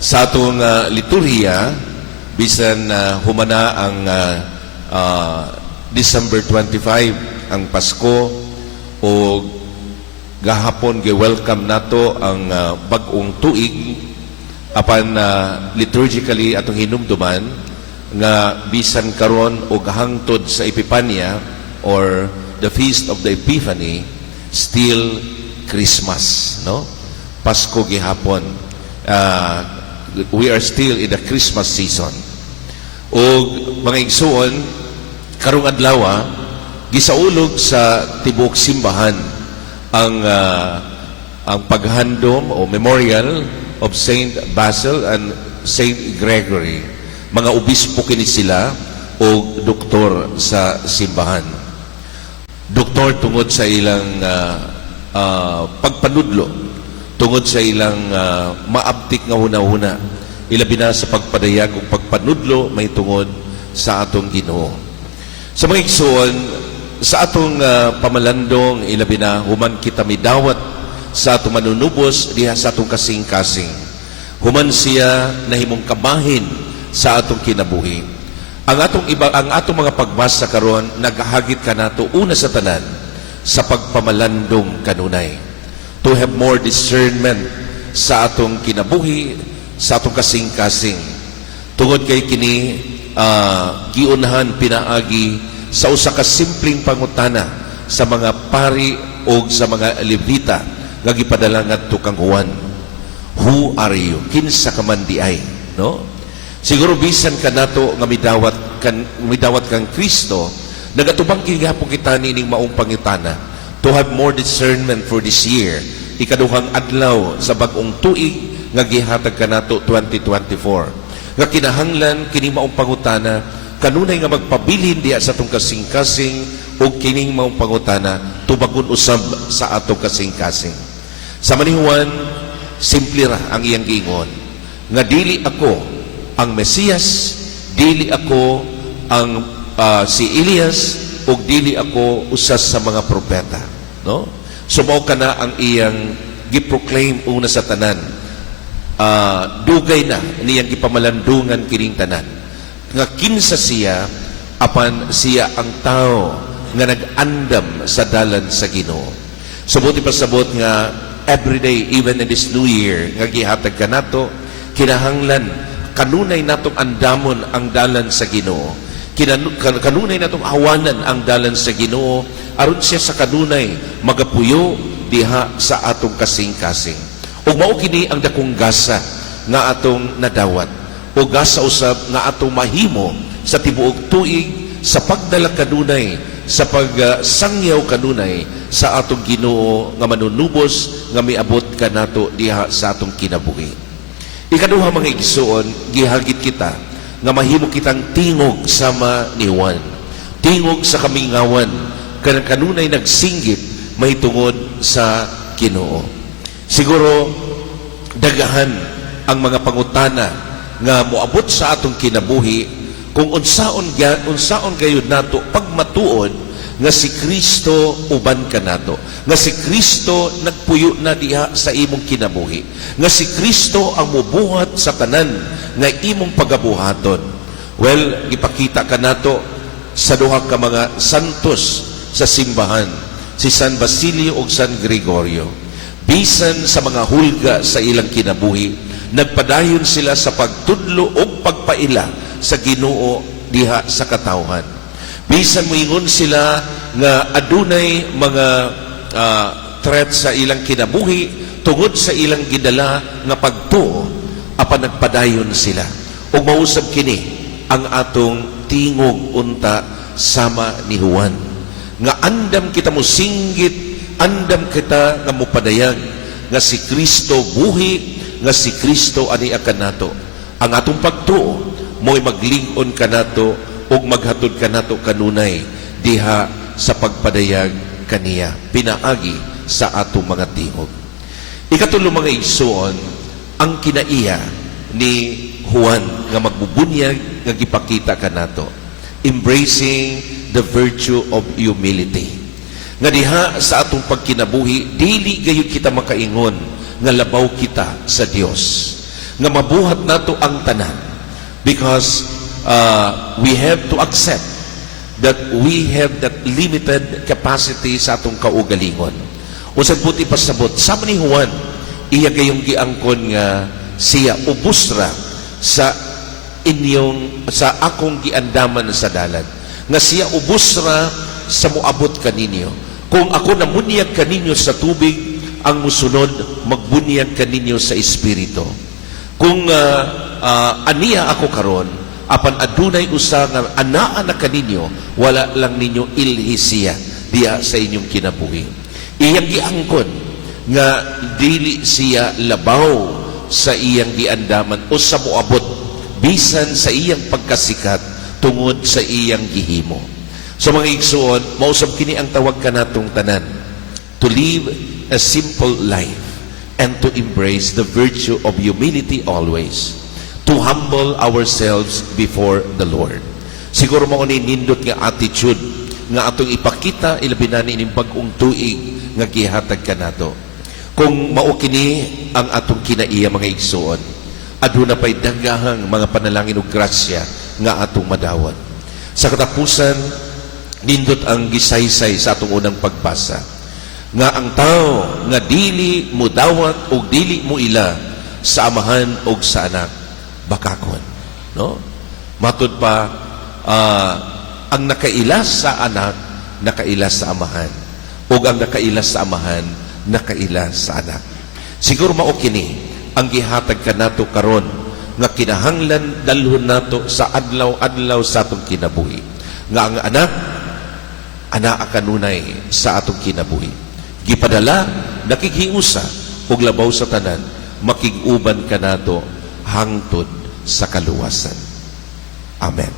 Sa atong liturhiya, bisan humana ang December 25, ang Pasko, o gahapon gi-welcome nato ang bag-ong tuig, apan liturgically atong hinumduman nga bisan karon o gahangtod sa Epipanya or the Feast of the Epiphany, still Christmas, no? Pasko gihapon. We are still in the Christmas season. O mga igsuon, karong adlaw gisaulog sa tibuok simbahan ang paghandom o memorial of Saint Basil and Saint Gregory. Mga obispo kini sila o doktor sa simbahan. Doktor tungod sa ilang pagpanudlo, tungod sa ilang maabtik nga huna-huna, ilabi na sa pagpadayag o pagpanudlo may tungod sa atong Ginoo. Sa mga igsoon, sa atong pamalandong, ilabi na human kita midawat sa atong manunubos diha sa atong kasing-kasing. Human siya nahimong kabahin sa atong kinabuhi. Ang atong mga pagbasa karon naghahagit kanato una sa tanan sa pagpamalandong kanunay. To have more discernment sa atong kinabuhi, sa atong kasing-kasing. Tungod kay kini giunahan pinaagi sa usa ka simpleng pangutana sa mga pari o sa mga levita nga gipadala ngadto kang Juan. Who are you? Kinsa ka man di ay, no? Siguro bisan kanato nga midawat kang Kristo, nagatubang gihapon kita nining maong pangutana. To have more discernment for this year, ikaduhang adlaw sa bag-ong tuig nga gihatag kanato 2024. Nga kinahanglan kini maong pangutana, kanunay nga magpabilin diha sa atong kasing-kasing o kining maong pangutana tubagon usab sa atong kasing-kasing. Sa manihuan, simple ra ang iyang giingon nga dili ako ang Mesiyas, dili ako ang si Elias, o dili ako usas sa mga propeta, no? Sumaw ka na ang iyang giproclaim una sa tanan. Dugay na niyang gipamalandungan kining tanan nga kinsa siya, apan siya ang tao nga nag-andam sa dalan sa Ginoo. Subuti pasabot nga everyday, even in this new year nga gihatag kanato, kinahanglan kanunay natong andamon ang dalan sa Ginoo. Kanunay natong awanan ang dalan sa Ginoo aron siya sa kanunay magapuyo diha sa atong kasing-kasing. Ug mao kini ang dakong gasa nga atong nadawat, o gasa usab nga atong mahimo sa tibuok tuig sa pagdala kanunay, sa pagsangyaw kanunay sa atong Ginoo nga manunubos nga miabot kanato diha sa atong kinabuhi. Ikaduha mga igsuon, gihagit kita nga mahimo kitang tingog sama ni Juan. Tingog sa kamingawan, kanunay nagsinggit mahitungod sa Ginoo. Siguro dagahan ang mga pangutana nga moabot sa atong kinabuhi kung unsaon gayud nato pagmatuod nga si Kristo uban kanato, nga si Kristo nagpuyo na diha sa imong kinabuhi, nga si Kristo ang mubuhat sa tanan nga imong pagabuhaton. Well, ipakita kanato sa duha ka mga santos sa simbahan, si San Basilio ug San Gregorio. Bisan sa mga hulga sa ilang kinabuhi, nagpadayon sila sa pagtudlo ug pagpaila sa Ginoo diha sa katawhan. Bisan moingon sila nga adunay mga threat sa ilang kinabuhi tungod sa ilang gidala nga pagtuo, apan nagpadayon sila. Ug mausab kini ang atong tingog unta sama ni Juan. Nga andam kita mo singgit, andam kita nga mopadayag nga si Kristo buhi, nga si Kristo ani kanato. Ang atong pagtuo mo'y maglingon kanato ug maghatod kanato kanunay diha sa pagpadayag kaniya pinaagi sa atong mga tingog. Ikatulo mga igsoon, ang kinaiya ni Juan nga magbubunyag nga gipakita kanato, embracing the virtue of humility. Nga diha sa atong pagkinabuhi, dili gayud kita makaingon nga labaw kita sa Dios. nga mabuhat nato ang tanan, because we have to accept that we have that limited capacity sa atong kaugalingon. Usag puti pasabot sa ni Juan, iya gayong giangkon nga siya ubusra sa akong giandaman sa dalan, nga siya ubusra sa muabot kaninyo. Kung ako namunyag kaninyo sa tubig, ang musunod magbunyag kaninyo sa espiritu. Kung aniya ako karon, apan adunay usa nga anaa na kaninyo, wala lang ninyo ilhisiya diya sa inyong kinabuhi. Iyang giangkon nga dili siya labaw sa iyang giandaman o sa muabot bisan sa iyang pagkasikat tungod sa iyang gihimo. So mga igsoon, mausab kini ang tawag kanatong tanan, to live a simple life and to embrace the virtue of humility always, to humble ourselves before the Lord. Siguro mo ni nindot nga attitude nga atong ipakita ilabi na ining bag-ong tuig nga gihatag kanato. Kung mao kini ang atong kinaiya mga igsoon, aduna pay daghang mga panalangin ug grasya nga atong madawat. Sa katapusan, nindot ang gisaysay sa atong unang pagbasa nga ang tao nga dili mo dawat o dili mo ila sa amahan o sa anak, bakakon. No? Matod pa, ang nakailas sa anak, nakailas sa amahan. O ang nakailas sa amahan, nakailas sa anak. Siguro mao kini ang gihatag kanato karon nga kinahanglan dalhon nato sa adlaw-adlaw sa atong kinabuhi. Nga ang anak, ana kanunay sa atong kinabuhi. Gipadala, nakikiusa, ug labaw sa tanan, makig-uban kanato hangtod sa kaluwasan. Amen.